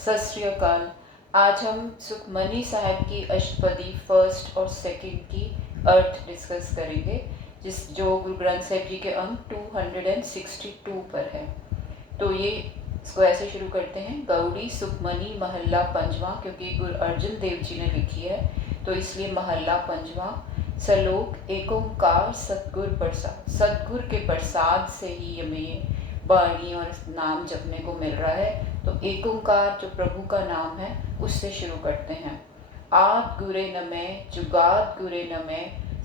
सत श्री अकाल। आज हम सुखमनी साहब की अष्टपदी फर्स्ट और सेकंड की अर्थ डिस्कस करेंगे, जो गुरु ग्रंथ साहिब जी के अंक 262 पर है। तो ये इसको ऐसे शुरू करते हैं। गौड़ी सुखमनी महल्ला पंजवा, क्योंकि गुरु अर्जन देव जी ने लिखी है तो इसलिए महल्ला पंजवा। सलोक एक ओंकार सतगुर प्रसाद। सतगुर के प्रसाद से ही हमें ये वाणी और नाम जपने को मिल रहा है। तो एक ओंकार जो प्रभु का नाम है उससे शुरू करते हैं। आद गुरे नमे जुगाद गुरे नमे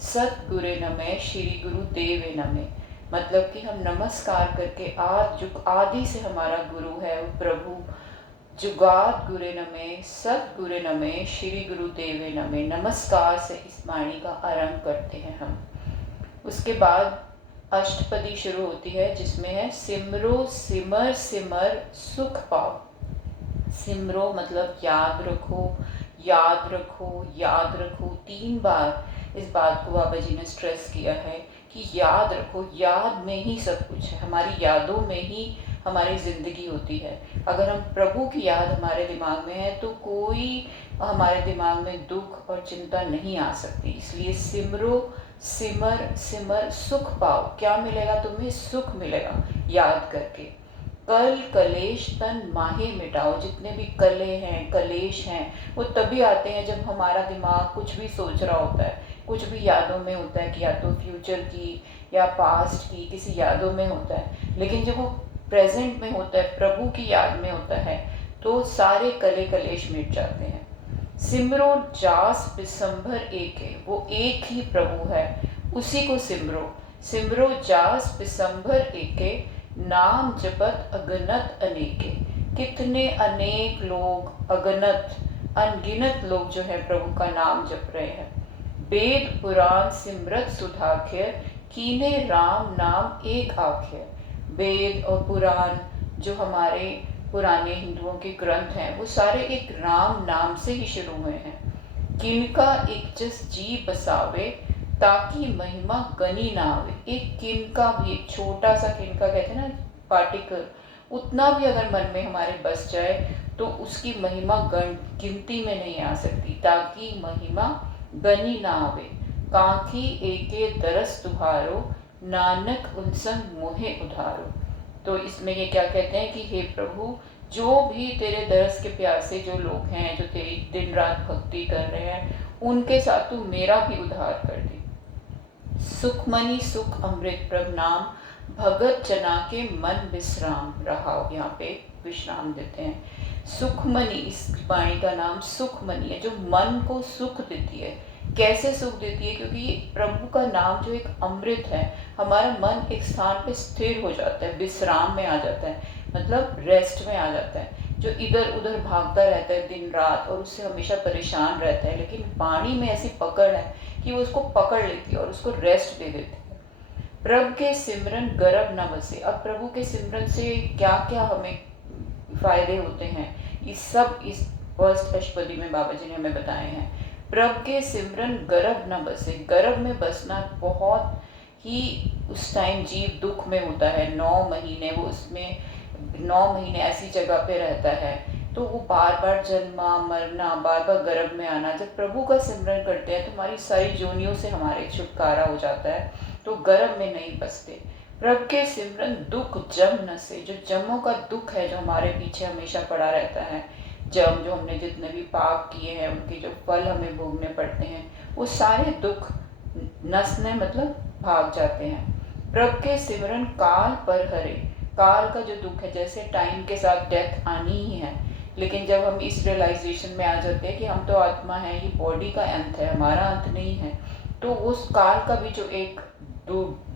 सत गुरे नमे श्री गुरु देवे नमे। मतलब कि हम नमस्कार करके आदि से हमारा गुरु है वो प्रभु। जुगाद गुरे नमे सत गुरे नमे श्री गुरु देवे नमे। नमस्कार से इस वाणी का आरंभ करते हैं हम। उसके बाद अष्टपदी शुरू होती है जिसमें है सिमरो सिमर सिमर सुख पाओ। सिमरो मतलब याद रखो याद रखो याद रखो। 3 बार इस बात को बाबा जी ने स्ट्रेस किया है कि याद रखो। याद में ही सब कुछ है, हमारी यादों में ही हमारी ज़िंदगी होती है। अगर हम प्रभु की याद हमारे दिमाग में है तो कोई हमारे दिमाग में दुख और चिंता नहीं आ सकती। इसलिए सिमरो सिमर सिमर सुख पाओ। क्या मिलेगा तुम्हें? सुख मिलेगा याद करके। कल कलेश तन माहे मिटाओ। जितने भी कले हैं कलेश हैं वो तभी आते हैं जब हमारा दिमाग कुछ भी सोच रहा होता है, कुछ भी यादों में होता है कि या तो फ्यूचर की या पास्ट की किसी यादों में होता है। लेकिन जब वो प्रेजेंट में होता है, प्रभु की याद में होता है, तो सारे कले कलेश मिट जाते हैं। सिमरो जास बिसंभर एक है, वो एक ही प्रभु है, उसी को सिमरो। सिमरो जास बिसंभर एके नाम जपत अगनत अनेके। कितने अनेक लोग, अगनत अनगिनत लोग जो है प्रभु का नाम जप रहे हैं। वेद पुराण सिमरत सुधाख्य कीने राम नाम एक आख्य। वेद और पुराण जो हमारे पुराने हिंदुओं के ग्रंथ हैं वो सारे एक राम नाम से ही शुरू हुए हैं। किनका एक जस जी बसावे ताकि महिमा गनी ना आवे। एक किनका भी, एक छोटा सा किनका कहते हैं ना, पार्टिकल, उतना भी अगर मन में हमारे बस जाए तो उसकी महिमा गिनती में नहीं आ सकती। ताकि महिमा गनी ना आवे कांखी एके दरस तुहारो नानक उनसंग मोहे उधारो। तो इसमें ये क्या कहते हैं कि हे प्रभु, जो भी तेरे दरस के प्यासे जो लोग हैं, जो तेरी दिन रात भक्ति कर रहे हैं, उनके साथ तू मेरा भी उद्धार कर दे। सुखमनी सुख अमृत प्रभ नाम भगत जना के मन विश्राम रहा। यहाँ पे विश्राम देते हैं। सुखमनी, इस वाणी का नाम सुखमनी है, जो मन को सुख देती है। कैसे सुख देती है? क्योंकि प्रभु का नाम जो एक अमृत है, हमारा मन एक स्थान पे स्थिर हो जाता है, विश्राम में आ जाता है, मतलब रेस्ट में आ जाता है। जो इधर उधर भागता रहता है दिन रात और उससे हमेशा परेशान रहता है, लेकिन वाणी में ऐसी पकड़ है कि वो उसको पकड़ लेती है और उसको रेस्ट दे देती है। प्रभु के सिमरन गर्भ न बसे। अब प्रभु के सिमरन से क्या क्या हमें फायदे होते हैं, इस फर्स्ट अष्टपदी में बाबा जी ने हमें बताए हैं। प्रभु के सिमरन गर्भ न बसे। गर्भ में बसना बहुत ही उस टाइम जीव दुख में होता है। 9 महीने वो उसमें 9 महीने ऐसी जगह पे रहता है, तो वो बार बार जन्मा मरना, बार बार गर्भ में आना। जब प्रभु का सिमरन करते हैं तो हमारी सारी जोनियों से हमारे छुटकारा हो जाता है, तो गर्भ में नहीं बसते। प्रभु के सिमरन दुख जम न से। जो जमों का दुख है जो हमारे पीछे हमेशा पड़ा रहता है, जम जो हमने जितने भी पाप किए हैं उनके जो फल हमें भोगने पड़ते हैं, वो सारे दुख नसने मतलब भाग जाते हैं। प्रभु के सिमरन काल पर हरे। काल का जो दुख है, जैसे टाइम के साथ डेथ आनी ही है, लेकिन जब हम इस रियलाइजेशन में आ जाते हैं कि हम तो आत्मा है, ये बॉडी का अंत है, हमारा अंत नहीं है, तो उस काल का भी जो एक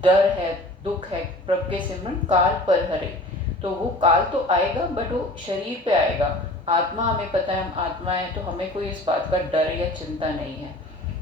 डर है, दुख है, प्रभु के सिमरन काल पर हरे। तो वो काल तो आएगा बट वो शरीर पे आएगा। आत्मा हमें पता है, हम आत्मा है, तो हमें कोई इस बात का डर या चिंता नहीं है।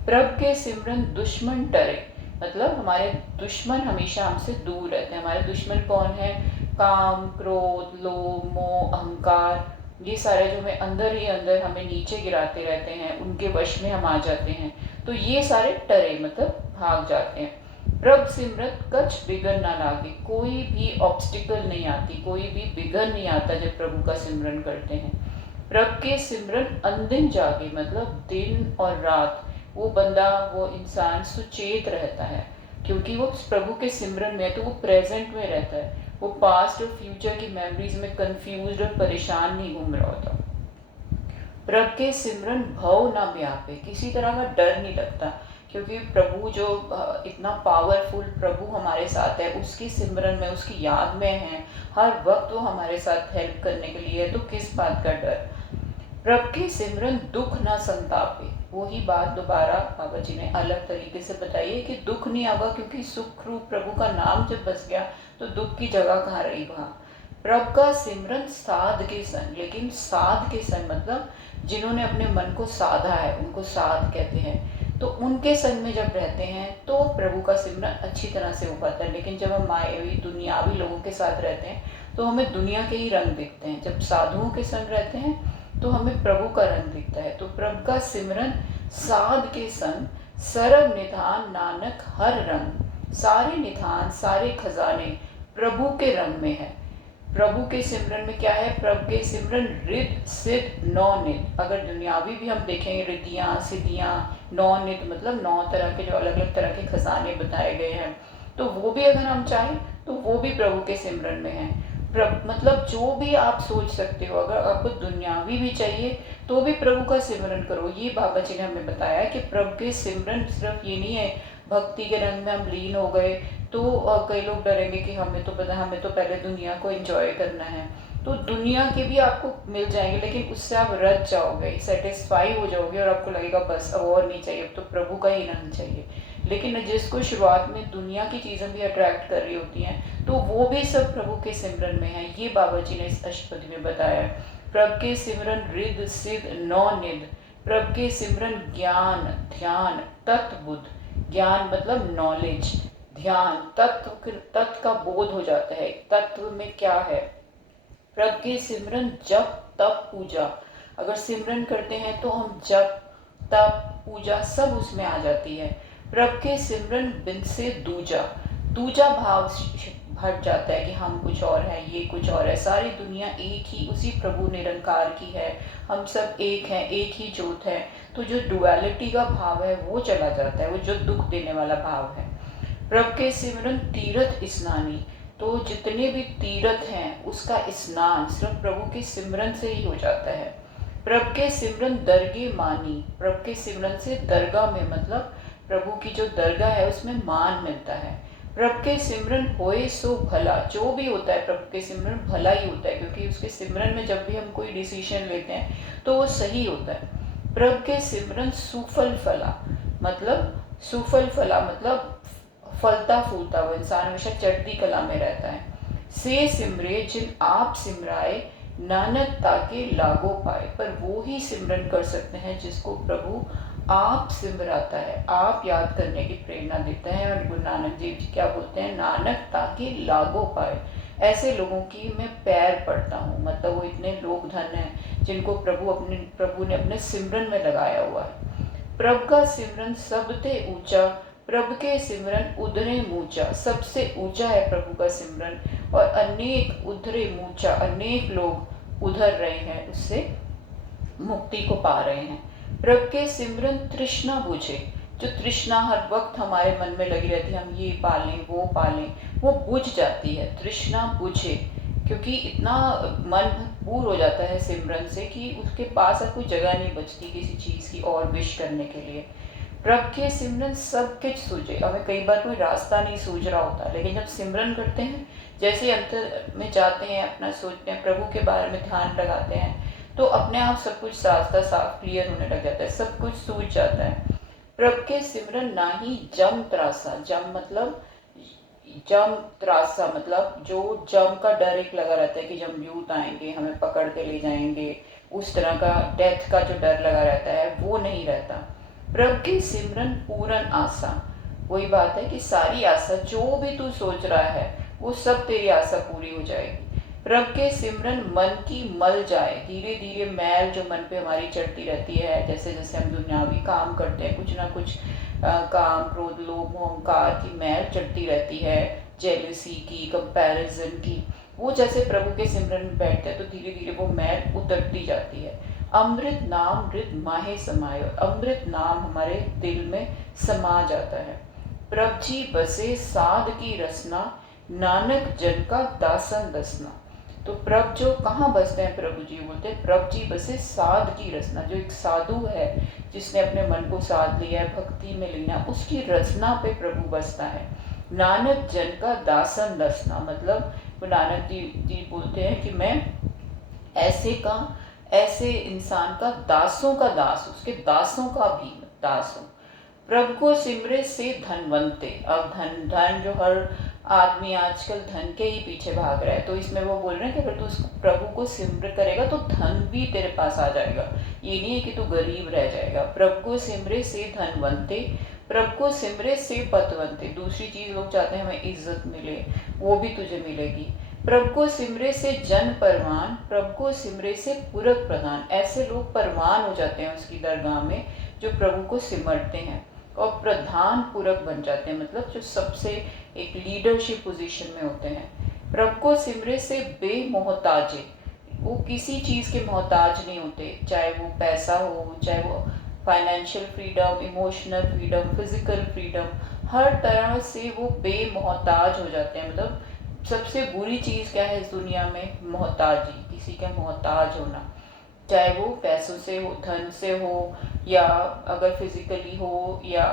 प्रभु के सिमरन दुश्मन डरे। मतलब हमारे दुश्मन हमेशा हमसे दूर रहते हैं। हमारे दुश्मन कौन है? काम, क्रोध, लोभ, मोह, अहंकार, ये सारे जो हमें अंदर ही अंदर हमें नीचे गिराते रहते हैं, उनके वश में हम आ जाते हैं। तो ये सारे टरे मतलब भाग जाते हैं। प्रभु सिमरत कछ बिगन ना लागे। कोई भी ऑब्स्टिकल नहीं आती, कोई भी बिगन नहीं आता जब प्रभु का सिमरन करते हैं। प्रभ के सिमरन अनदिन जागे, मतलब दिन और रात वो बंदा, वो इंसान सुचेत रहता है, क्योंकि वो प्रभु के सिमरन में है, तो वो प्रेजेंट में रहता है, वो पास्ट और फ्यूचर की मेमोरीज में कंफ्यूज और परेशान नहीं घूम रहा होता। प्रभ के सिमरन भव ना व्यापे, किसी तरह का डर नहीं लगता, क्योंकि प्रभु जो इतना पावरफुल प्रभु हमारे साथ है, उसकी सिमरन में, उसकी याद में है, हर वक्त वो हमारे साथ हेल्प करने के लिए है, तो किस बात का डर। प्रभ के सिमरन दुख ना संतापे, वही बात दोबारा बाबा जी ने अलग तरीके से बताई है कि दुख नहीं आवा, क्योंकि सुख रूप प्रभु का नाम जब बस गया तो दुख की जगह कहाँ रही वहाँ। प्रभ का सिमरन साध के सन, लेकिन साध के सन मतलब जिन्होंने अपने मन को साधा है उनको साध कहते हैं, तो उनके संग में जब रहते हैं तो प्रभु का सिमरन अच्छी तरह से हो पाता है। लेकिन जब हम मायावी दुनियावी लोगों के साथ रहते हैं तो हमें दुनिया के ही रंग दिखते हैं, जब साधुओं के संग रहते हैं तो हमें प्रभु का रंग दिखता है। तो प्रभु का सिमरन साध के संग, सरब निधान नानक हर रंग, सारे निधान सारे खजाने प्रभु के रंग में है। प्रभु के सिमरन में क्या है, प्रभु के सिमरन रिद सिद्ध नौ निध, अगर दुनियावी भी हम देखेंगे रिद्धियाँ सिद्धियाँ, नौ निध मतलब 9 तरह के जो अलग अलग तरह के खजाने बताए गए हैं, तो वो भी अगर हम चाहें तो वो भी प्रभु के सिमरन में है। मतलब जो भी आप सोच सकते हो, अगर आपको दुनियावी भी चाहिए तो भी प्रभु का सिमरन करो। ये बाबा जी ने हमें बताया कि प्रभु के सिमरन सिर्फ ये नहीं है भक्ति के रंग में हम लीन हो गए तो कई लोग डरेंगे कि हमें तो पता, हमें तो पहले दुनिया को एंजॉय करना है, तो दुनिया के भी आपको मिल जाएंगे, लेकिन उससे आप रच जाओगे, सेटिस्फाई हो जाओगे और आपको लगेगा बस अब और नहीं चाहिए, अब तो प्रभु का ही रंग चाहिए। लेकिन जिसको शुरुआत में दुनिया की चीज़ें भी अट्रैक्ट कर रही होती हैं तो वो भी सब प्रभु के सिमरन में है। ये बाबा जी ने इस अष्टपदी में बताया है। प्रभु के सिमरन रिद सिद्ध नौ निध, प्रभु के सिमरन ज्ञान ध्यान तत्व बुद्ध, ज्ञान मतलब नॉलेज, ध्यान तत्व का बोध हो जाता है, तत्व में क्या है। प्रभु के सिमरन जप तप पूजा, अगर सिमरन करते हैं तो हम जप तप पूजा सब उसमें आ जाती है। प्रभु के सिमरन बिन से दूजा, दूजा भाव हट जाता है कि हम कुछ और हैं ये कुछ और है, सारी दुनिया एक ही उसी प्रभु निरंकार की है, हम सब एक हैं, एक ही जोत है, तो जो डुअलिटी का भाव है वो चला जाता है, वो जो दुख देने वाला भाव है। प्रभु के सिमरन तीर्थ स्नानी, तो जितने भी तीर्थ हैं उसका स्नान सिर्फ प्रभु के सिमरन से ही हो जाता है। प्रभु के सिमरन दरगे मानी, प्रभु के सिमरन से दरगाह में मतलब प्रभु की जो दरगाह है उसमें मान मिलता है। प्रभु के सिमरन होए सो भला, जो भी होता है प्रभु के सिमरन भला ही होता है, क्योंकि उसके सिमरन में जब भी हम कोई डिसीजन लेते हैं तो वो सही होता है। प्रभु के सिमरन सुफल फला, मतलब सुफल फला मतलब फलता फूलता, वो इंसान हमेशा चढ़ती कला में रहता है। से सिमरे जिन आप सिमराए, नानक ताके लागो पाए, पर वो ही सिमरन कर सकते हैं जिसको प्रभु आप सिमराता है, आप याद करने की प्रेरणा देता है। और गुरु नानक जी क्या बोलते हैं, नानक ताकि लागो पाए, ऐसे लोगों की मैं पैर पड़ता हूँ, मतलब वो इतने लोग धन हैं जिनको प्रभु ने अपने सिमरन में लगाया हुआ है। प्रभु का सिमरन सबते ऊंचा, प्रभु के सिमरन उधरे मूचा, सबसे ऊंचा है प्रभु का सिमरन, और अनेक उधरे मूचा, अनेक लोग उधर रहे हैं, उससे मुक्ति को पा रहे हैं। प्रभु के सिमरन तृष्णा बुझे, जो तृष्णा हर वक्त हमारे मन में लगी रहती है, हम ये पालें वो पालें, वो बुझ जाती है, तृष्णा बुझे, क्योंकि इतना मन भरपूर हो जाता है सिमरन से कि उसके पास अब कोई जगह नहीं बचती किसी चीज़ की और विश करने के लिए। प्रभु के सिमरन सब कुछ सूझे, हमें कई बार कोई रास्ता नहीं सूझ रहा होता, लेकिन जब सिमरन करते हैं, जैसे अंतर में जाते हैं, अपना सोचते हैं, प्रभु के बारे में ध्यान लगाते हैं, तो अपने आप सब कुछ रास्ता साफ क्लियर होने लग जाता है, सब कुछ सूझ जाता है। प्रभु के सिमरन ना ही जम त्रासा, जम मतलब जम त्रासा मतलब जो जम का डर एक लगा रहता है कि जमदूत आएंगे हमें पकड़ के ले जाएंगे, उस तरह का डेथ का जो डर लगा रहता है वो नहीं रहता। प्रभु की सिमरन पूरन आशा, वही बात है कि सारी आशा जो भी तू सोच रहा है वो सब तेरी आशा पूरी हो जाएगी। प्रभु के सिमरन मन की मल जाए, धीरे धीरे मैल जो मन पे हमारी चढ़ती रहती है, जैसे जैसे हम दुनियावी काम करते हैं, कुछ ना कुछ काम क्रोध लोभ अहंकार की मैल चढ़ती रहती है, जेलसी की, कंपैरिजन की, वो जैसे प्रभु के सिमरन में बैठते हैं तो धीरे धीरे वो मैल उतरती जाती है। अमृत नाम हृद माहे समायो, अमृत नाम हमारे दिल में समा जाता है। प्रभ जी बसे साध की रसना, नानक जन का दासन दसना। तो प्रभ जो कहाँ बसते हैं, प्रभु जी बोलते हैं प्रभ जी बसे साध की रचना, जो एक साधु है जिसने अपने मन को साध लिया है, भक्ति में लिया, उसकी रचना पे प्रभु बसता है। नानक जन का दासन दसना, मतलब वो नानक जी बोलते हैं कि मैं ऐसे इंसान का दासों का दास, उसके दासों का भी दास हूँ। प्रभु को सिमरे से धनवंते, अब धन जो हर आदमी आजकल धन के ही पीछे भाग रहा है, तो इसमें वो बोल रहे हैं कि अगर तू प्रभु को सिमर करेगा तो धन भी तेरे पास आ जाएगा, ये नहीं है कि तू गरीब रह जाएगा। प्रभु को सिमरे से धनवंते, प्रभु को सिमरे से पतवंते, दूसरी चीज लोग चाहते हैं हमें इज्जत मिले, वो भी तुझे मिलेगी। प्रभु को सिमरे से जन परवान, प्रभु को सिमरे से पूरक प्रधान, ऐसे लोग परवान हो जाते हैं उसकी दरगाह में जो प्रभु को सिमरते हैं और प्रधान पूरक बन जाते हैं, मतलब जो सबसे एक लीडरशिप पोजीशन में होते हैं। प्रभु को सिमरे से बेमोहताजे, वो किसी चीज़ के मोहताज नहीं होते, चाहे वो पैसा हो, चाहे वो financial freedom, emotional freedom, physical freedom, हर तरह से वो बेमोहताज हो जाते हैं। मतलब सबसे बुरी चीज़ क्या है इस दुनिया में, मोहताजी, किसी का मोहताज होना, चाहे वो पैसों से हो, धन से हो, या अगर फिजिकली हो या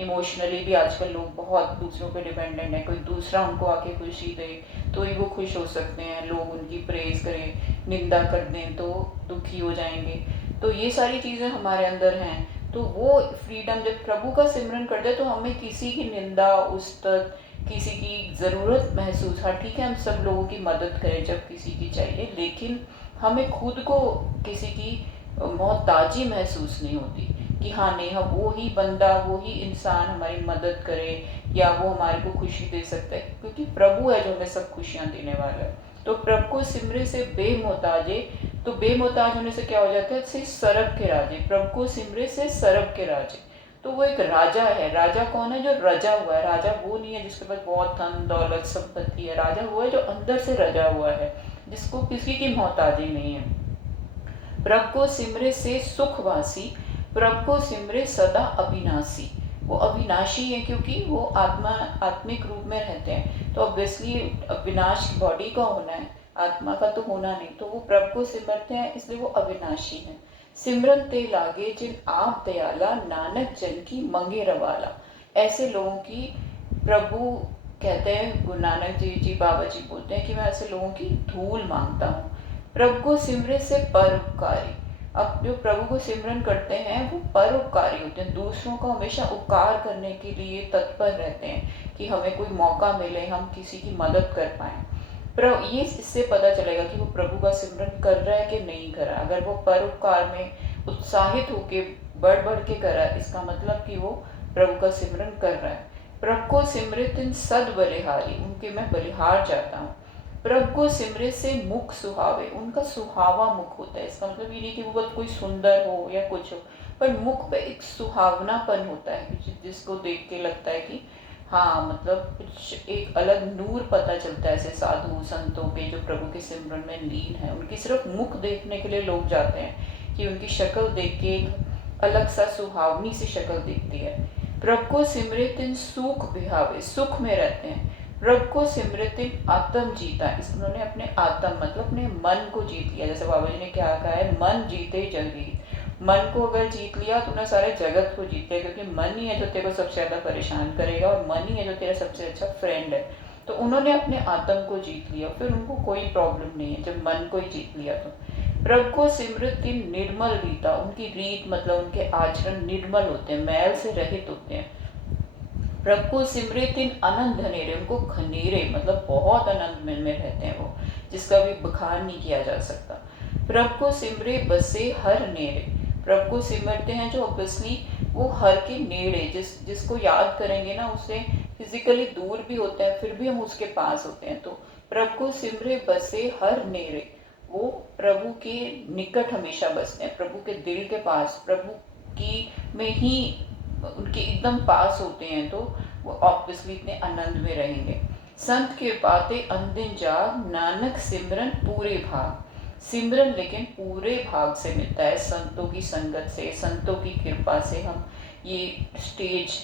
इमोशनली भी। आजकल लोग बहुत दूसरों पे डिपेंडेंट है, कोई दूसरा उनको आके खुशी दे तो ही वो खुश हो सकते हैं, लोग उनकी प्रेज करें, निंदा कर दें तो दुखी हो जाएंगे। तो ये सारी चीज़ें हमारे अंदर हैं, तो वो फ्रीडम जब प्रभु का सिमरन करते हैं तो हमें किसी की निंदा, उस्तत, किसी की ज़रूरत महसूस, हाँ ठीक है हम सब लोगों की मदद करें जब किसी की चाहिए, लेकिन हमें खुद को किसी की मोहताजी महसूस नहीं होती कि हाँ नहीं, हम वो ही बंदा, वो ही इंसान हमारी मदद करे या वो हमारे को खुशी दे सकता है, क्योंकि प्रभु है जो हमें सब खुशियाँ देने वाला है। तो प्रभु को सिमरे से बेमोहताजे, तो बेमोहताज होने से क्या हो जाता है, से सरब के राजे, प्रभु को सिमरे से सरब के राजे। तो वो एक राजा है। राजा कौन है, जो रजा हुआ है। राजा वो नहीं है जिसके पास बहुत धन दौलत संपत्ति है, राजा वो है जो अंदर से रजा हुआ है, जिसको किसी की मोहताजी नहीं है। प्रभु को सिमरे से सुखवासी, प्रभु को सिमरे सदा अविनाशी, वो अविनाशी है क्योंकि वो आत्मिक रूप में रहते हैं, तो ऑब्वियसली अविनाश बॉडी का होना है, आत्मा का तो होना नहीं, तो वो प्रभु को सिमरते हैं इसलिए वो अविनाशी हैं। सिमरन ते लागे जिन आप दयाला, नानक जन की मंगे रवाला, ऐसे लोगों की प्रभु कहते हैं, गुरु नानक जी बाबा जी बोलते हैं कि मैं ऐसे लोगों की धूल मांगता हूँ। प्रभु को सिमरे से परोपकारी, अब जो प्रभु को सिमरन करते हैं वो परोपकारी होते हैं, दूसरों को हमेशा उपकार करने के लिए तत्पर रहते हैं कि हमें कोई मौका मिले, हम किसी की मदद कर पाएँ। प्रभु ये इससे पता चलेगा कि वो प्रभु का सिमरन कर रहा है कि नहीं कर रहा। अगर वो परोपकार में उत्साहित होके बढ़ बढ़ के कर रहा है, इसका मतलब कि वो प्रभु का सिमरन कर रहा है। प्रभु को सिमरित सद बलिहारी, उनके मैं बलिहार चाहता हूँ। प्रभु को सिमरे से मुख सुहावे, उनका सुहावा मुख होता है, इसका मतलब ये नहीं कि वो बस कोई सुंदर हो या कुछ हो, पर मुख पे एक सुहावनापन होता है जिसको देख के लगता है कि हाँ मतलब कुछ एक अलग नूर पता चलता है। ऐसे साधु संतों के जो प्रभु के सिमरन में लीन है, उनकी सिर्फ मुख देखने के लिए लोग जाते हैं कि उनकी शक्ल देख के एक अलग सा सुहावनी सी शक्ल दिखती है। प्रभु को सिमरे तिन सुख बिहावे, सुख में रहते हैं। प्रभु को सिमृतिन आत्म जीता, इस उन्होंने अपने आत्म मतलब अपने मन को जीत लिया। जैसे बाबा जी ने क्या कहा है, मन जीते जग जीत, मन को अगर जीत लिया तो उन्हें सारे जगत को जीत लिया, क्योंकि मन ही है जो तेरे को सबसे ज़्यादा परेशान करेगा और मन ही है जो तेरा सबसे अच्छा फ्रेंड है। तो उन्होंने अपने आत्म को जीत लिया, फिर उनको कोई प्रॉब्लम नहीं है जब मन को ही जीत लिया तो। प्रभु को सिमृति निर्मल रीता, उनकी रीत मतलब उनके आचरण निर्मल होते हैं, मैल से रहित होते हैं। प्रभु को सिमरितिन आनंद घनेरे, उनको घनेरे मतलब बहुत आनंद में रहते हैं वो, जिसका भी बखान नहीं किया जा सकता। प्रभु को सिमरे बसे हर नेरे, प्रभु को सिमरते हैं जो ऑब्वियसली वो हर के नेड़े, जिसको याद करेंगे ना उससे फिजिकली दूर भी होते हैं फिर भी हम उसके पास होते हैं। तो प्रभु को सिमरे बसे हर नेरे, वो प्रभु के निकट हमेशा बसते हैं, प्रभु के दिल के पास, प्रभु की में ही उनके एकदम पास होते हैं, तो वो ऑब्वियसली इतने आनंद में रहेंगे। संत कृपा ते अंदिन जाग, नानक सिमरन पूरे भाग। सिमरन लेकिन पूरे भाग से मिलता है, संतों की संगत से, संतों की कृपा से हम ये स्टेज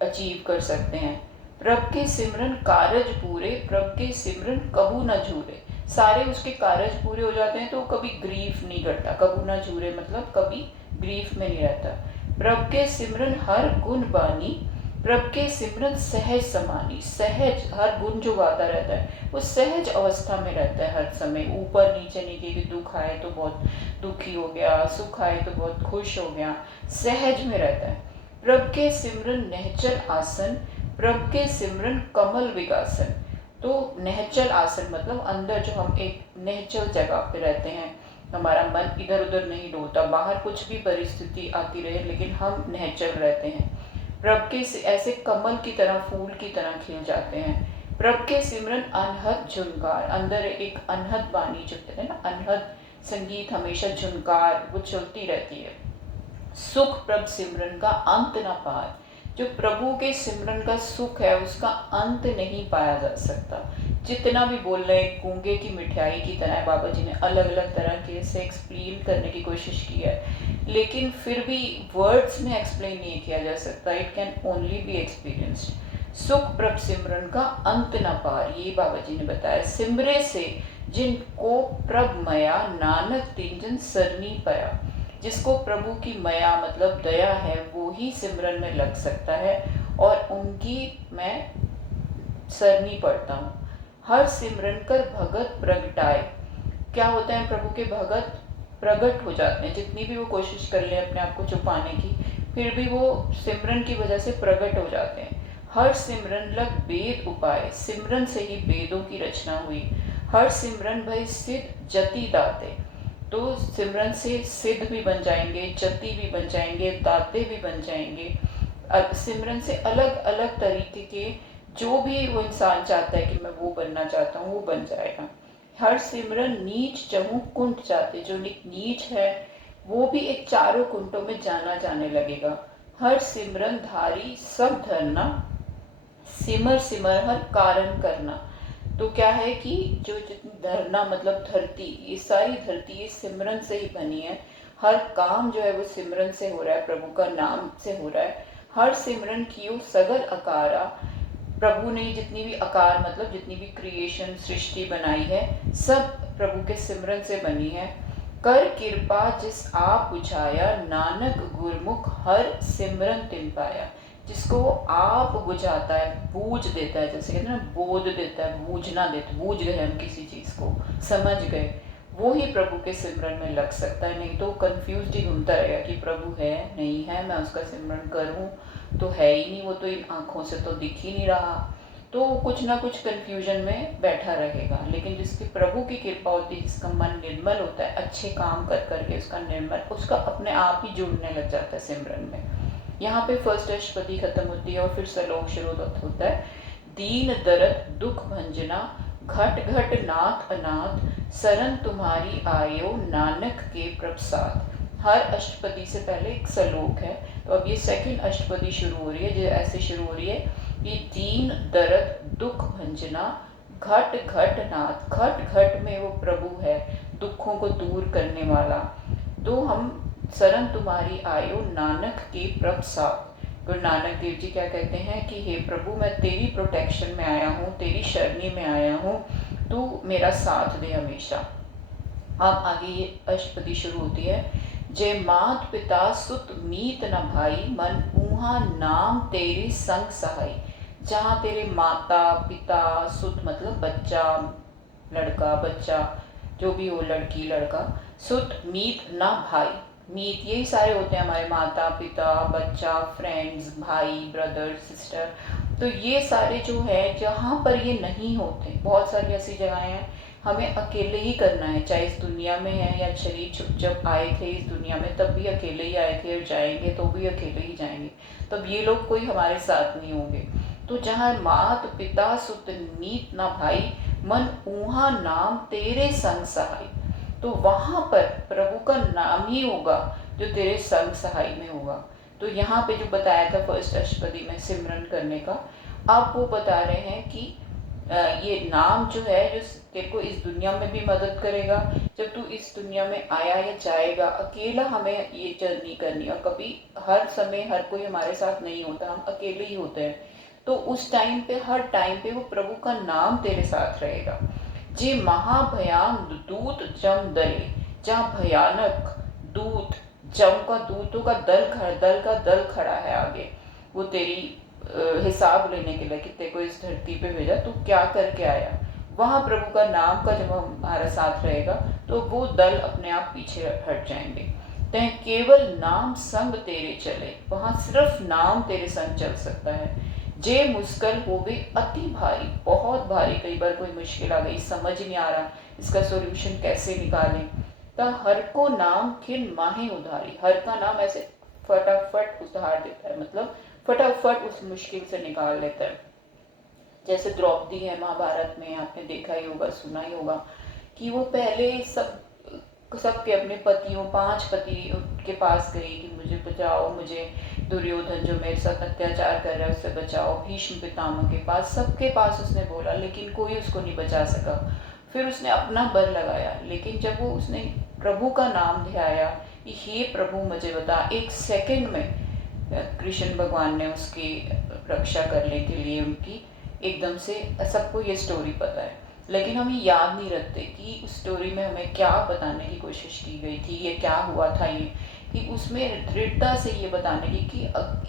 अचीव कर सकते हैं। प्रभ के सिमरन कारज पूरे, प्रभ के सिमरन कबू न झूरे। सारे उसके कारज पूरे हो जाते हैं तो कभी ग्रीफ नहीं करता। कबू न झूरे मतलब कभी ग्रीफ में नहीं रहता। प्रभ के सिमरन हर गुण बानी, प्रभ के सिमरन सहज समानी। सहज, हर गुण जो गाता रहता है वो सहज अवस्था में रहता है हर समय। ऊपर नीचे नहीं कि दुख आए तो बहुत दुखी हो गया, सुख आए तो बहुत खुश हो गया, सहज में रहता है। प्रभ के सिमरन नहचल आसन, प्रभ के सिमरन कमल विगासन। तो नहचल आसन मतलब अंदर जो हम एक नहचल जगह पे रहते हैं, हमारा मन इधर उधर नहीं डोलता, बाहर कुछ भी परिस्थिति आती रहे लेकिन हम नहचल रहते हैं। प्रभ के ऐसे कमल की तरह, फूल की तरह खिल जाते हैं। प्रभ के सिमरन अनहद झुनकार, अंदर एक अनहद वाणी जो कहते हैं ना, अनहद संगीत हमेशा झुनकार वो चलती रहती है। सुख प्रभ सिमरन का अंत न पार। जो प्रभु के सिमरन का सुख है उसका अंत नहीं पाया जा सकता। जितना भी बोल रहे हैं गूंगे की मिठाई की तरह है, बाबा जी ने अलग अलग तरह के से एक्सप्लेन करने की कोशिश की है, लेकिन फिर भी वर्ड्स में एक्सप्लेन नहीं किया जा सकता। It can only be experienced. सुख प्रभ सिमरन का अंत न पार, ये बाबा जी ने बताया। सिमरे से जिनको प्रभ मया, नानक तीन सरनी पया। जिसको प्रभु की मया मतलब दया है वो ही सिमरन में लग सकता है, और उनकी मैं सरनी पढ़ता हूँ। हर सिमरन कर भगत प्रगटाए। क्या होता है, प्रभु के भगत प्रकट हो जाते हैं। जितनी भी वो कोशिश कर ले अपने आप को छुपाने की, फिर भी वो सिमरन की वजह से प्रकट हो जाते हैं। हर सिमरन लग वेद उपाय, सिमरन से ही वेदों की रचना हुई। हर सिमरन भई सिद्ध जति दाते। तो सिमरन से सिद्ध भी बन जाएंगे, जति भी बन जाएंगे, दाते भी बन जाएंगे। सिमरन से अलग अलग तरीके के जो भी वो इंसान चाहता है कि मैं वो बनना चाहता हूँ वो बन जाएगा। हर सिमरन नीच चहु कुंठ जाते। जो नीच है वो भी एक चारों कुंठों में जाना जाने लगेगा। हर सिमरन धारी सब धरना, सिमर सिमर हर कारण करना। तो क्या है कि जो जितनी धरना मतलब धरती, ये सारी धरती ये सिमरन से ही बनी है। हर काम जो है वो सिमरन से हो रहा है, प्रभु का नाम से हो रहा है। हर सिमरन कियो सगल अकारा। प्रभु ने जितनी भी आकार मतलब जितनी भी क्रिएशन सृष्टि बनाई है सब प्रभु के सिमरन से बनी है। कर कृपा जिस आप बुझाया, नानक गुरमुख हर सिमरन तिन पाया। जिसको वो आप बुझाता है, बूझ देता है, जैसे कहते हैं ना बोध देता है, बूझना देता, बूझ गए हम किसी चीज़ को, समझ गए, वो ही प्रभु के सिमरन में लग सकता है। नहीं तो कंफ्यूज ही घूमता रहेगा कि प्रभु है नहीं है, मैं उसका सिमरन करूं तो है ही नहीं, वो तो इन आँखों से तो दिख ही नहीं रहा, तो कुछ ना कुछ कन्फ्यूजन में बैठा रहेगा। लेकिन जिसकी प्रभु की कृपा होती है, जिसका मन निर्मल होता है, अच्छे काम कर करके उसका निर्मल, उसका अपने आप ही जुड़ने लग जाता है सिमरन में। यहाँ पे फर्स्ट अष्टपदी खत्म होती है और फिर श्लोक शुरू होता है। दीन दरद दुख भंजना, घट घट नाथ अनाथ, शरण तुम्हारी आयो, नानक के प्रसाद। हर अष्टपदी से पहले एक श्लोक है, तो अब ये सेकंड अष्टपदी शुरू हो रही है, जो ऐसे शुरू हो रही है कि दीन दरद दुख भंजना, घट घट नाथ। घट घट में वो प्रभु है, दुखों को दूर करने वाला। तो हम शरण तुम्हारी आयो, नानक के प्रसाद। गुरु नानक देव जी क्या कहते हैं कि हे प्रभु, मैं तेरी प्रोटेक्शन में आया हूँ, तेरी शरणी में आया हूँ, तू मेरा साथ दे हमेशा। अब आगे ये अष्टपदी शुरू होती है। जय मात पिता सुत मीत न भाई, मन ऊहा नाम तेरी संग सहाई। जहाँ तेरे माता पिता, सुत मतलब बच्चा, लड़का बच्चा जो भी हो, लड़की लड़का, सुत मीत ना भाई। मीत यही सारे होते हैं हमारे, माता पिता बच्चा फ्रेंड्स भाई ब्रदर सिस्टर। तो ये सारे जो है जहाँ पर ये नहीं होते, बहुत सारी ऐसी जगहें हैं हमें अकेले ही करना है, चाहे इस दुनिया में है या शरीर जब आए थे इस दुनिया में तब भी अकेले ही आए थे और जाएंगे तो भी अकेले ही जाएंगे, तब ये लोग कोई हमारे साथ नहीं होंगे। तो जहाँ मात पिता सुत मीत ना भाई, मन ऊहा नाम तेरे संग सहाय। तो वहाँ पर प्रभु का नाम ही होगा जो तेरे संग सहाय में होगा। तो यहाँ पे जो बताया था फर्स्ट अष्टपदी में सिमरन करने का, अब वो बता रहे हैं कि ये नाम जो है जो तेरे को इस दुनिया में भी मदद करेगा, जब तू इस दुनिया में आया या जाएगा। अकेला हमें ये जर्नी करनी, और कभी हर समय हर कोई हमारे साथ नहीं होता, हम अकेले ही होते हैं। तो उस टाइम पे, हर टाइम पे वो प्रभु का नाम तेरे साथ रहेगा। जे महाभयान दूत जम दले, जहाँ भयानक दूत, जम का दूतों का दल खड़ा है आगे, वो तेरी हिसाब लेने के लिए कि तेरे को इस धरती पे भेजा, तू क्या करके आया। वहाँ प्रभु का नाम का जब हमारा साथ रहेगा तो वो दल अपने आप पीछे हट जाएंगे। तय केवल नाम संग तेरे चले, वहाँ सिर्फ नाम तेरे संग चल सकता है। जे मुश्किल हो गई अति भारी, बहुत भारी, कई बार कोई मुश्किल आ गई, समझ नहीं आ रहा इसका सॉल्यूशन कैसे निकालें, तो हर को नाम खिन माहे उधारी। हर का नाम ऐसे फटाफट उधार देता है, मतलब फटाफट उस मुश्किल से निकाल लेता है। जैसे द्रौपदी है महाभारत में, आपने देखा ही होगा, सुना ही होगा कि वो पहले सबके अपने पतियों, 5 पति के पास गई कि मुझे बचाओ, मुझे दुर्योधन जो मेरे साथ अत्याचार कर रहा है उससे बचाओ। भीष्म पितामह के पास, सबके पास उसने बोला, लेकिन कोई उसको नहीं बचा सका। फिर उसने अपना बल लगाया, लेकिन जब वो उसने प्रभु का नाम ध्याया कि हे प्रभु मुझे बता, 1 सेकंड में कृष्ण भगवान ने उसकी रक्षा करने के लिए उनकी, एकदम से सबको ये स्टोरी पता है, लेकिन हम ये याद नहीं रखते कि उस स्टोरी में हमें क्या बताने की कोशिश की गई थी, ये क्या हुआ था, ये कि उसमें दृढ़ता से ये बताने की कि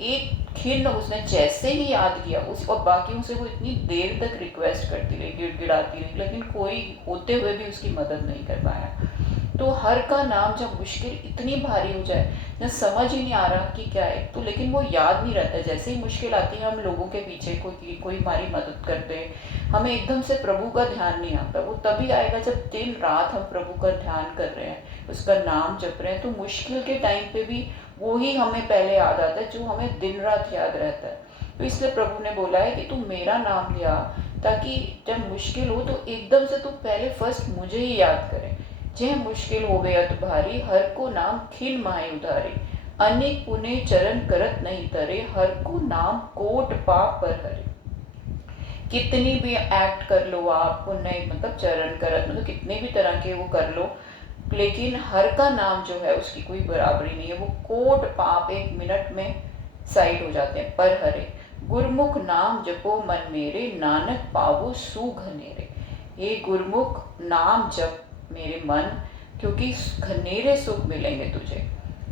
एक खिन्न उसने जैसे ही याद किया उस, और बाकी उनसे वो इतनी देर तक रिक्वेस्ट करती रही, गिड़गिड़ाती रही, लेकिन कोई होते हुए भी उसकी मदद नहीं कर पाया। तो हर का नाम जब मुश्किल इतनी भारी हो जाए, जब समझ ही नहीं आ रहा कि क्या है, तो लेकिन वो याद नहीं रहता। जैसे ही मुश्किल आती है, हम लोगों के पीछे कोई हमारी मदद करते हैं, हमें एकदम से प्रभु का ध्यान नहीं आता। वो तभी आएगा जब दिन रात हम प्रभु का ध्यान कर रहे हैं, उसका नाम जप रहे हैं, तो मुश्किल के टाइम पे भी वो ही हमें पहले याद आता है जो हमें दिन रात याद रहता है। तो इसलिए प्रभु ने बोला है कि तू मेरा नाम लिया, ताकि जब मुश्किल हो तो एकदम से तू पहले फर्स्ट मुझे ही याद करे। जे मुश्किल हो गया तो भारी, हर को नाम खिन माहे उधारे, अनेक पुण्य चरण करत नहीं तरे, हर को नाम कोट पाप पर हरे। कितनी भी एक्ट कर लो आप, पुण्य मतलब चरण करत, मतलब कितने भी तरह के वो कर लो, लेकिन हर का नाम जो है उसकी कोई बराबरी नहीं है। वो कोट पाप 1 मिनट में साइड हो जाते हैं। पर हरे गुरमुख नाम जपो मन मेरे, नानक पावो सुघनेरे। ये गुरमुख नाम जप मेरे मन, क्योंकि घनेरे सुख मिलेंगे तुझे।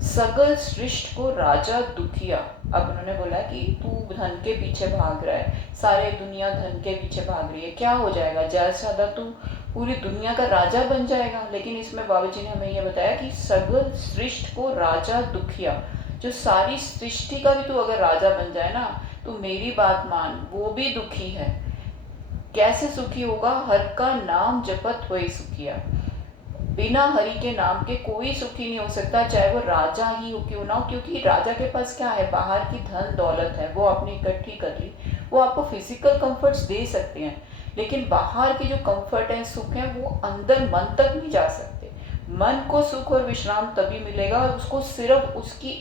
सगल सृष्ट को राजा दुखिया, अब उन्होंने बोला कि तू धन के पीछे भाग रहा है, सारे दुनिया धन के पीछे भाग रही है, क्या हो जाएगा, ज्यादा से ज्यादा तू पूरी दुनिया का राजा बन जाएगा। लेकिन इसमें बाबा जी ने हमें यह बताया कि सगल सृष्ट को राजा दुखिया, जो सारी सृष्टि का भी तू अगर राजा बन जाए ना, तो मेरी बात मान, वो भी दुखी है। कैसे सुखी होगा, हर का नाम जपत हुए सुखिया। बिना हरि के नाम के कोई सुखी नहीं हो सकता, चाहे वो राजा ही हो क्यों ना हो, क्योंकि राजा के पास क्या है, बाहर की धन दौलत है, वो आपने इकट्ठी कर ली, वो आपको फिजिकल कंफर्ट्स दे सकते हैं, लेकिन बाहर की जो कंफर्ट है, सुख है, वो अंदर मन तक नहीं जा सकते। मन को सुख और विश्राम तभी मिलेगा, उसको सिर्फ उसकी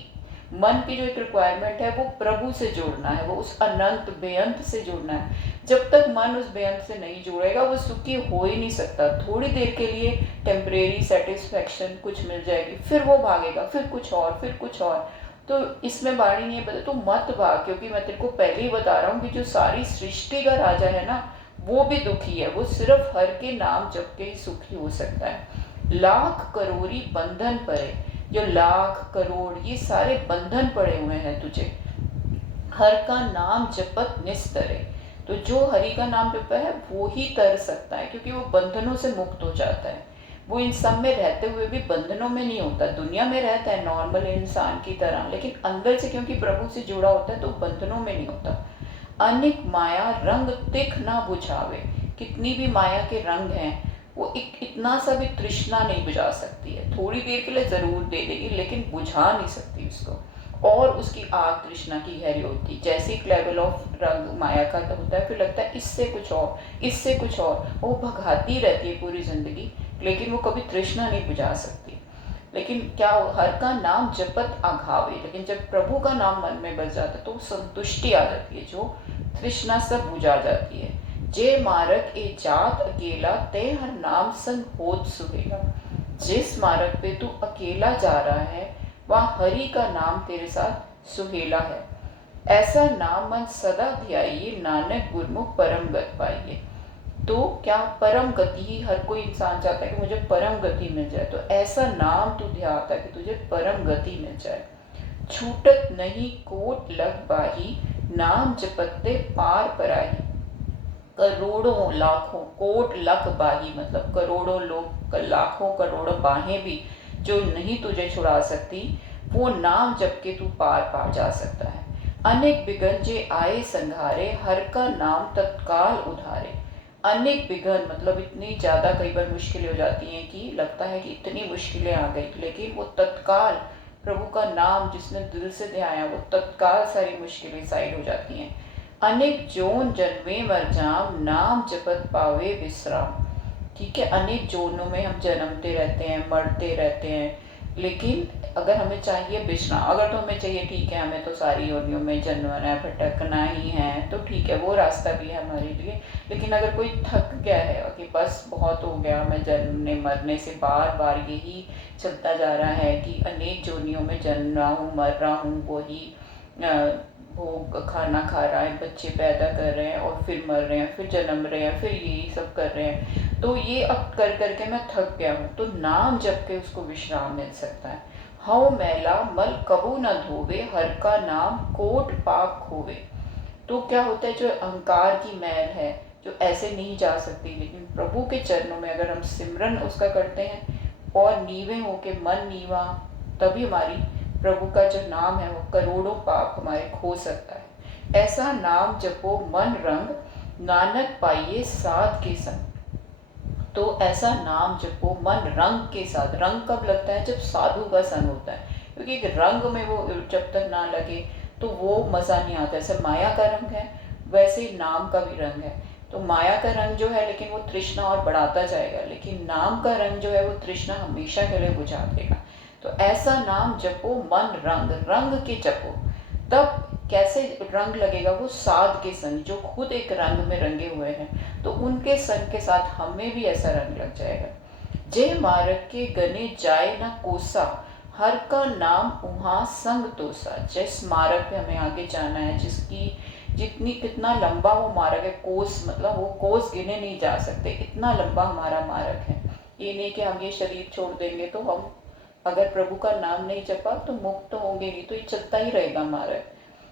मन की जो एक रिक्वायरमेंट है वो प्रभु से जोड़ना है, वो उस अनंत बेअंत से जोड़ना है। जब तक मन उस बेअंत से नहीं जुड़ेगा वो सुखी हो ही नहीं सकता। थोड़ी देर के लिए टेम्परेरी सेटिस्फेक्शन कुछ मिल जाएगी, फिर वो भागेगा, फिर कुछ और, फिर कुछ और। तो इसमें बाणी नहीं है पता, तो मत भाग, क्योंकि मैं तेरे को पहले ही बता रहा हूँ कि जो सारी सृष्टि का राजा है ना, वो भी दुखी है, वो सिर्फ हर के नाम जप के ही सुखी हो सकता है। लाख करोड़ी बंधन पड़े, जो लाख करोड़ ये सारे बंधन पड़े हुए हैं तुझे, हर का नाम जपत निस्तरे। तो जो हरि का नाम जपता है वो ही तर सकता है, क्योंकि वो बंधनों से मुक्त हो जाता है। वो इन सब में रहते हुए भी बंधनों में नहीं होता, दुनिया में रहता है नॉर्मल इंसान की तरह, लेकिन अंदर से क्योंकि प्रभु से जुड़ा होता है तो बंधनों में नहीं होता। अनेक माया रंग तिख ना बुझावे, कितनी भी माया के रंग हैं, वो इतना सा भी तृष्णा नहीं बुझा सकती है। थोड़ी देर के लिए जरूर दे देगी, लेकिन बुझा नहीं सकती उसको, और उसकी आग तृष्णा की गहरी होती है। जैसे एक लेवल ऑफ रंग माया का होता है, फिर लगता है इससे कुछ और, इससे कुछ और, वो भगाती रहती है पूरी जिंदगी, लेकिन वो कभी तृष्णा नहीं बुझा सकती। लेकिन क्या हर का नाम जपत आघावे, लेकिन जब प्रभु का नाम मन में बस जाता है तो संतुष्टि आ जाती है, जो तृष्णा सब बुझा जाती है। जे मार्ग ए जात अकेला ते हर नाम संग होत सुहेला। जिस मार्ग पे तू अकेला जा रहा है वहाँ हरि का नाम तेरे साथ सुहेला है। ऐसा नाम मन सदा ध्याइए नानक गुरमुख परम गत पाइए। तो क्या परम गति ही हर कोई इंसान चाहता है कि मुझे परम गति मिल जाए, तो ऐसा नाम तू ध्याता कि तुझे परम गति मिल जाए। छूटत नहीं कोट लग बाही नाम जपते पार पराही। करोड़ों लाखों कोट लख बाही मतलब करोड़ों लोग लाखों करोड़ों बाहें भी जो नहीं तुझे छुड़ा सकती, वो नाम जप के तू पार पा जा सकता है। अनेक बिघन जे आए संघारे हर का नाम तत्काल उधारे। अनेक बिघन मतलब इतनी ज़्यादा कई बार मुश्किलें हो जाती हैं कि लगता है कि इतनी मुश्किलें आ गई, लेकिन वो तत्काल प्रभु का नाम जिसने दिल से ध्याया वो तत्काल सारी मुश्किलें साइड हो जाती हैं। अनेक जोन जन्मे मर जाम नाम जपत पावे विश्राम। ठीक है, अनेक जोनों में हम जन्मते रहते हैं, मरते रहते हैं, लेकिन अगर हमें चाहिए विश्राम, अगर तो हमें चाहिए ठीक है हमें तो सारी योनियों में जन्मना है, भटकना ही है, तो ठीक है वो रास्ता भी है हमारे लिए। लेकिन अगर कोई थक गया है कि बस बहुत हो गया, मैं जन्मने मरने से बार बार यही चलता जा रहा है कि अनेक जोनियों में जन्म रहा हूँ, मर रहा हूँ, वही भोग खाना खा रहा है, बच्चे पैदा कर रहे हैं और फिर मर रहे हैं, फिर जन्म रहे हैं, फिर यही सब कर रहे हैं, तो ये अब कर करके मैं थक गया हूँ, तो नाम जप के उसको विश्राम मिल सकता है। हऊ मैला मल कबू न धोवे हर का नाम कोट पाप खोवे। तो क्या होता है, जो अहंकार की मैल है जो ऐसे नहीं जा सकती, लेकिन प्रभु के चरणों में अगर हम सिमरन उसका करते हैं और नीवे होके मन नीवा, तभी हमारी प्रभु का जो नाम है वो करोड़ों पाप हमारे खो सकता है। ऐसा नाम जपो मन रंग नानक पाइए साध के संग। तो ऐसा नाम जपो मन रंग के साथ। रंग कब लगता है, जब साधु का संग होता है, क्योंकि एक रंग में वो जब तक ना लगे तो वो मज़ा नहीं आता। जैसे माया का रंग है वैसे ही नाम का भी रंग है। तो माया का रंग जो है लेकिन वो तृष्णा और बढ़ाता जाएगा, लेकिन नाम का रंग जो है वो तृष्णा हमेशा के लिए बुझा देगा। तो ऐसा नाम जपो मन रंग, रंग के जपो। तब कैसे रंग लगेगा, वो साध के संग, जो खुद एक रंग में रंगे हुए हैं, तो उनके संग के साथ हमें भी ऐसा रंग लग जाएगा। जे मार्ग के गने जाए ना कोसा हर का नाम उहाँ संग तोसा। जिस मार्ग पे हमें आगे जाना है, जिसकी जितनी कितना लंबा वो मार्ग है, कोस मतलब वो कोस गिने नहीं जा सकते, इतना लंबा हमारा मार्ग है। ये नहीं कि हम ये शरीर छोड़ देंगे तो हम अगर प्रभु का नाम नहीं जपा तो मुक्त होंगे नहीं, तो ये चलता ही रहेगा मार्ग।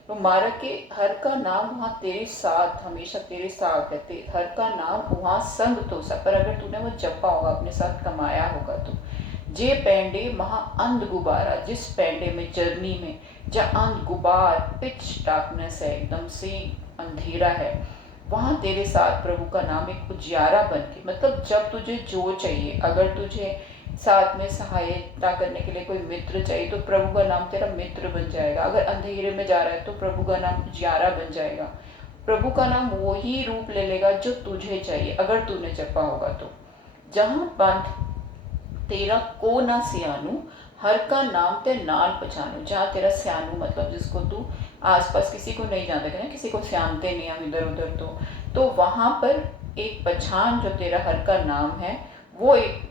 तो मार्ग के हर का नाम वहाँ तेरे साथ, हमेशा तेरे साथ है, हर का नाम वहाँ संग तो सा। पर अगर तूने वो जपा होगा, अपने साथ कमाया होगा, तो जे पेंडे महा अंध गुबारा, जिस पेंडे में जर्नी में जहाँ अंध गुबार पिच डार्कनेस है, एकदम से अंधेरा है, वहाँ तेरे साथ प्रभु का नाम एक उजियारा बन के, मतलब जब तुझे जो चाहिए, अगर तुझे साथ में सहायता करने के लिए कोई मित्र चाहिए तो प्रभु का नाम तेरा मित्र बन जाएगा। अगर अंधेरे में जा रहा है तो प्रभु का नाम उजियारा बन जाएगा। प्रभु का नाम वो ही रूप ले लेगा जो तुझे चाहिए, अगर तूने जपा होगा तो। जहाँ पंथ तेरा को ना सियानू हर का नाम ते नाल पहचानू। जहाँ तेरा सियानू मतलब जिसको तू आसपास किसी को नहीं जानते, ना किसी को सियानते नहीं हम इधर उधर, तो वहाँ पर एक पहचान जो तेरा हर का नाम है वो एक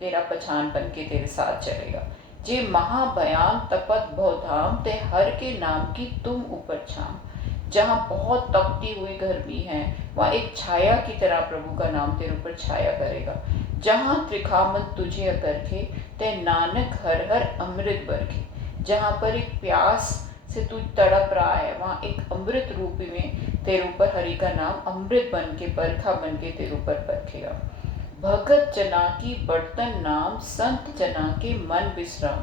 तेरा पहचान बन के तेरे साथ चलेगा। जे महाभयान तपत बहुधाम ते हर के नाम की तुम ऊपर छाम। जहाँ बहुत तपती हुई गर्मी है वहाँ एक छाया की तरह प्रभु का नाम तेरे ऊपर छाया करेगा। जहाँ त्रिखामन तुझे करके ते नानक हर हर अमृत बरखे। जहाँ पर एक प्यास से तू तड़प रहा है वहाँ एक अमृत रूपी में तेरे ऊपर हरि का नाम अमृत बन के बरखा बन के तेरे ऊपर बरखेगा। भगत जना की बर्तन नाम संत जना के मन विश्राम।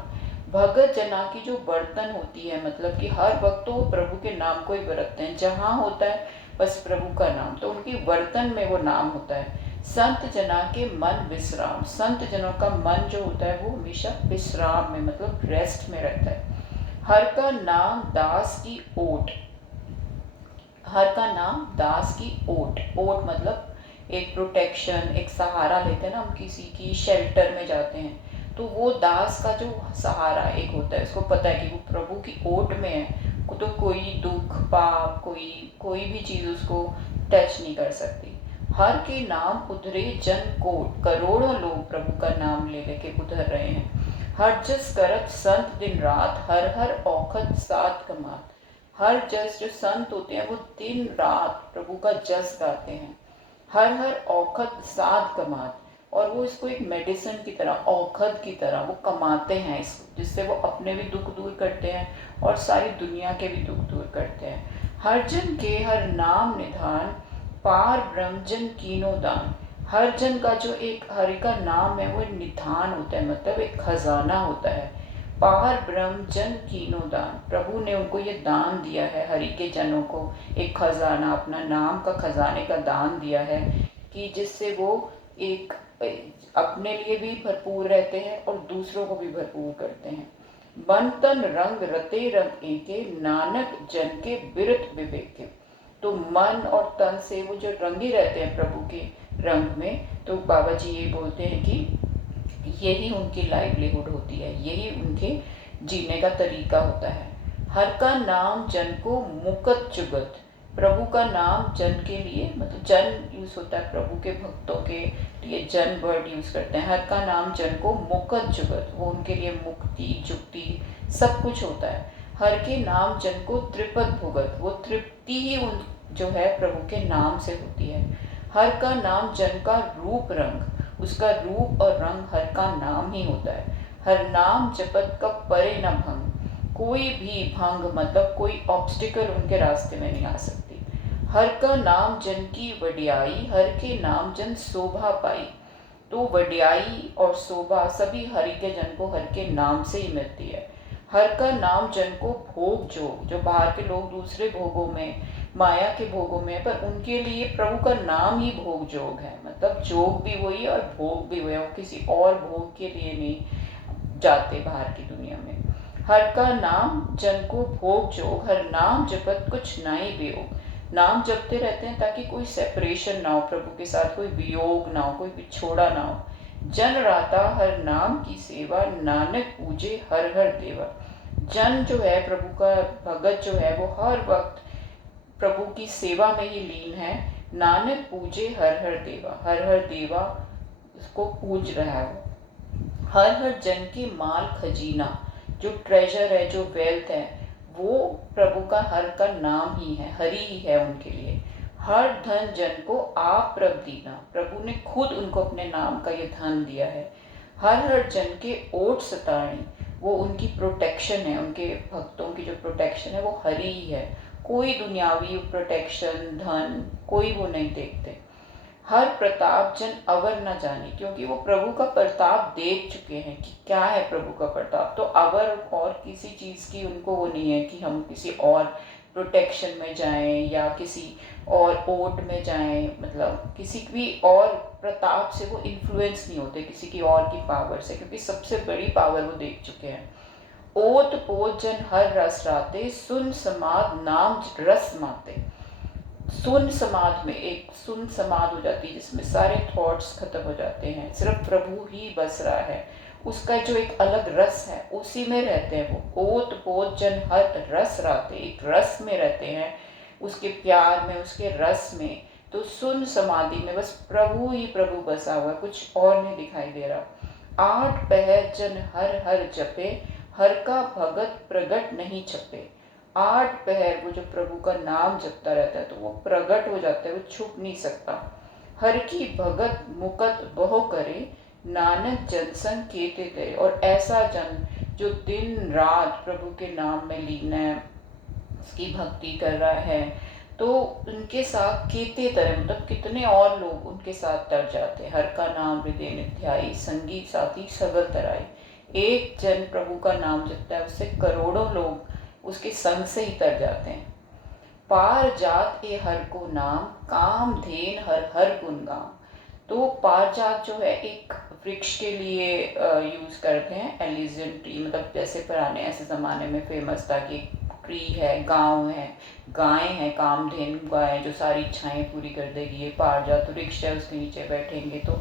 भगत जना की जो बर्तन होती है, मतलब कि हर वक्त तो प्रभु के नाम को ही बरतते हैं, जहाँ होता है बस प्रभु का नाम, तो उनकी बर्तन में वो नाम होता है। संत जना के मन विश्राम, संत जनों का मन जो होता है वो हमेशा विश्राम में मतलब रेस्ट में रहता है। हर का नाम दास की ओट, हर का नाम दास की ओट, ओट मतलब एक प्रोटेक्शन, एक सहारा लेते हैं ना हम, किसी की शेल्टर में जाते हैं तो वो दास का जो सहारा एक होता है, उसको पता है कि वो प्रभु की ओट में है, तो कोई दुख पाप कोई भी चीज़ उसको टच नहीं कर सकती। हर के नाम उधरे जन कोट, करोड़ों लोग प्रभु का नाम ले लेके उधर रहे हैं। हर जस करत संत दिन रात, हर हर औखत साथ कमात। हर जस जो संत होते हैं वो दिन रात प्रभु का जस गाते हैं। हर हर औखत साथ कमात, और वो इसको एक मेडिसिन की तरह, औखत की तरह वो कमाते हैं इसको, जिससे वो अपने भी दुख दूर करते हैं और सारी दुनिया के भी दुख दूर करते हैं। हर जन के हर नाम निधान, पार ब्रह्मजन कीनो दान। हर जन का जो एक हरि का नाम है वो एक निधान होता है, मतलब एक खजाना होता है। पार ब्रह्म जन कीनो दान, प्रभु ने उनको ये दान दिया है, हरि के जनों को एक खजाना, अपना नाम का खजाने का दान दिया है, कि जिससे वो एक अपने लिए भी भरपूर रहते हैं और दूसरों को भी भरपूर करते हैं। बन तन रंग रते रंग एके, नानक जन के बिरत विवेके। तो मन और तन से वो जो रंगे रहते हैं प्रभु के रंग में, तो बाबा जी ये बोलते हैं कि यही उनकी लाइवलीहुड होती है, यही उनके जीने का तरीका होता है। हर का नाम जन को मुकत जुगत, प्रभु का नाम जन के लिए, मतलब जन यूज होता है प्रभु के भक्तों के लिए, जन वर्ड यूज करते हैं। हर का नाम जन को मुकत जुगत, वो उनके लिए मुक्ति जुक्ति सब कुछ होता है। हर के नाम जन को त्रिपद भुगत, वो तृप्ति ही उन जो है प्रभु के नाम से होती है। हर का नाम जन का रूप रंग, उसका रूप और रंग हर का नाम ही होता है। हर नाम जपत का परे न भंग, कोई भी भंग मतलब कोई ऑब्स्टिकल उनके रास्ते में नहीं आ सकती। हर का नाम जन की वडियाई, हर के नाम जन शोभा पाई। तो वडियाई और शोभा सभी हरि के जन को हर के नाम से ही मिलती है। हर का नाम जन को भोग जोग, जो बाहर के लोग दूसरे भोगों में, माया के भोगों में, पर उनके लिए प्रभु का नाम ही भोग जोग है, मतलब जोग भी वही और भोग भी वही, किसी और भोग के लिए नहीं जाते बाहर की दुनिया में। हर का नाम जन को भोग जोग, हर नाम जपत कुछ नाई वियोग। नाम जपते रहते हैं ताकि कोई सेपरेशन ना हो प्रभु के साथ, कोई वियोग ना हो, कोई बिछोड़ा ना हो। जन राता हर नाम की सेवा, नानक पूजे हर हर देवा। जन जो है प्रभु का भगत जो है वो हर वक्त प्रभु की सेवा में ही लीन है। नानक पूजे हर हर देवा, हर हर देवा उसको पूज रहा है वो। हर हर जन के माल खजीना, जो ट्रेजर है, जो वेल्थ है, वो प्रभु का हर का नाम ही है, हरि ही है उनके लिए। हर धन जन को आप प्रभ दीना, प्रभु ने खुद उनको अपने नाम का ये धन दिया है। हर हर जन के ओट सताणी, वो उनकी प्रोटेक्शन है, उनके भक्तों की जो प्रोटेक्शन है वो हरि ही है। कोई दुनियावी प्रोटेक्शन धन कोई वो नहीं देखते। हर प्रताप जन अवर न जाने, क्योंकि वो प्रभु का प्रताप देख चुके हैं कि क्या है प्रभु का प्रताप, तो अवर और किसी चीज़ की उनको वो नहीं है कि हम किसी और प्रोटेक्शन में जाएं या किसी और ओट में जाएं, मतलब किसी भी और प्रताप से वो इन्फ्लुएंस नहीं होते, किसी की और की पावर से, क्योंकि सबसे बड़ी पावर वो देख चुके हैं। ओत पोत जन हर रस राते, सुन समाध नाम रस माते। सुन समाध में एक सुन समाध हो जाती है जिसमें सारे थॉट्स खत्म हो जाते हैं, सिर्फ प्रभु ही बस रहा है, उसका जो एक अलग रस है उसी में रहते हैं वो। ओत पोत जन हर रस राते, एक रस में रहते हैं, उसके प्यार में, उसके रस में। तो सुन समाधि में बस प्रभु ही प्रभु बसा हुआ है, कुछ और नहीं दिखाई दे रहा। आठ पहर जन हर हर जपे, हर का भगत प्रगट नहीं छपे। आठ पहर वो जो प्रभु का नाम जपता रहता है तो वो प्रगट हो जाता है, वो छुप नहीं सकता। हर की भगत मुकत बहु करे, नानक जनसंग केते दे। और ऐसा जन जो दिन रात प्रभु के नाम में लीन है, उसकी भक्ति कर रहा है, तो उनके साथ केते तरह, मतलब कितने और लोग उनके साथ तर जाते हैं। हर का नाम हृदय निध्याई, संगी साथी सगल तराई। एक जन प्रभु का नाम जपता है, उससे करोड़ों लोग उसके संग से ही तर जाते हैं। पार जात ए हर को नाम, काम धेन हर हर गुण गाम। तो पारजात जो है एक वृक्ष के लिए यूज करते हैं, एलिजियन ट्री, मतलब जैसे पुराने ऐसे ज़माने में फेमस था कि ट्री है, गांव है, गायें हैं, कामधेनु गायें जो सारी इच्छाएं पूरी कर देगी। ये पारजात वृक्ष है, उसके नीचे बैठेंगे तो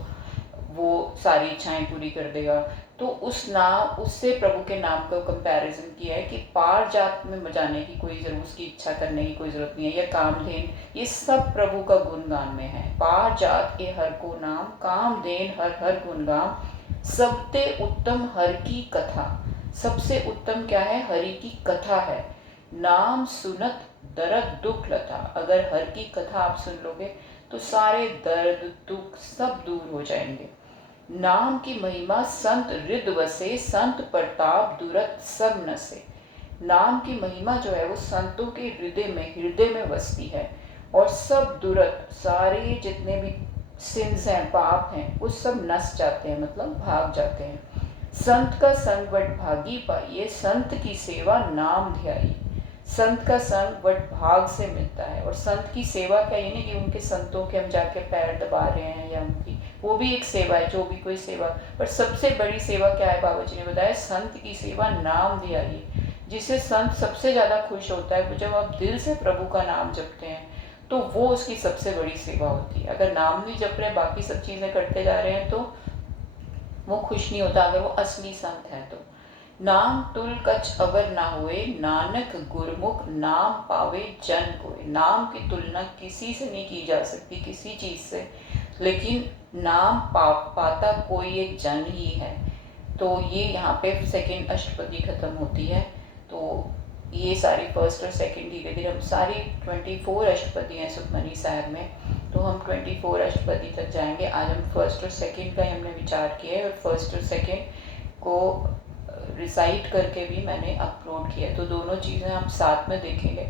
वो सारी इच्छाएं पूरी कर देगा। तो तो उस नाम उससे प्रभु के नाम का कंपैरिजन किया है कि पार जात में जाने की कोई जरूरत, उसकी इच्छा करने की कोई ज़रूरत नहीं है, या कामधेन, ये सब प्रभु का गुणगान में है। पार जात के हर को नाम, कामधेन हर हर गुणगान, सबसे उत्तम हर की कथा। सबसे उत्तम क्या है? हरि की कथा है। नाम सुनत दर्द दुख लता, अगर हर की कथा आप सुन लोगे तो सारे दर्द दुख सब दूर हो जाएंगे। नाम की महिमा संत हृद वसे, संत प्रताप दुरत सब नसे। नाम की महिमा जो है वो संतों के हृदय में बसती है, और सब दुरत, सारे जितने भी सिंस हैं, पाप हैं, वो सब नस जाते हैं, मतलब भाग जाते हैं। संत का संग वट भागी पाइए, संत की सेवा नाम ध्याई। संत का संग वट भाग से मिलता है, और संत की सेवा क्या, ये नहीं कि उनके संतों के हम जाके पैर दबा रहे हैं, या उनकी, वो भी एक सेवा है, जो भी कोई सेवा, पर सबसे बड़ी सेवा क्या है? बाबा जी ने बताया, संत की सेवा नाम ध्याई। जिससे संत सबसे ज़्यादा खुश होता है, जब आप दिल से प्रभु का नाम जपते हैं तो वो उसकी सबसे बड़ी सेवा होती है। अगर नाम नहीं जप रहे, बाकी सब चीज़ें करते जा रहे हैं, तो वो खुश नहीं होता, अगर वो असली संत है तो। नाम तुल कछ अवर ना हुए, नानक गुरमुख नाम पावे जन कोय। नाम की तुलना किसी से नहीं की जा सकती, किसी चीज़ से, लेकिन नाम पाता कोई एक जन ही है। तो ये यहाँ पे सेकंड अष्टपदी खत्म होती है। तो ये सारी फर्स्ट और सेकंड धीरे धीरे, हम सारी 24 अष्टपदी हैं सुखमनी साहब में, तो हम 24 अष्टपदी तक जाएंगे। आज हम फर्स्ट और सेकंड का ही हमने विचार किया है, और फर्स्ट और सेकंड को रिसाइट करके भी मैंने अपलोड किया है, तो दोनों चीज़ें हम साथ में देखेंगे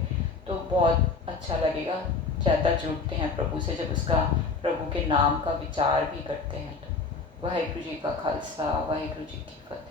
तो बहुत अच्छा लगेगा। ज़्यादा जुड़ते हैं प्रभु से जब उसका, प्रभु के नाम का विचार भी करते हैं। तो वाहिगुरु जी का खालसा, वाहिगुरु जी की फतेह।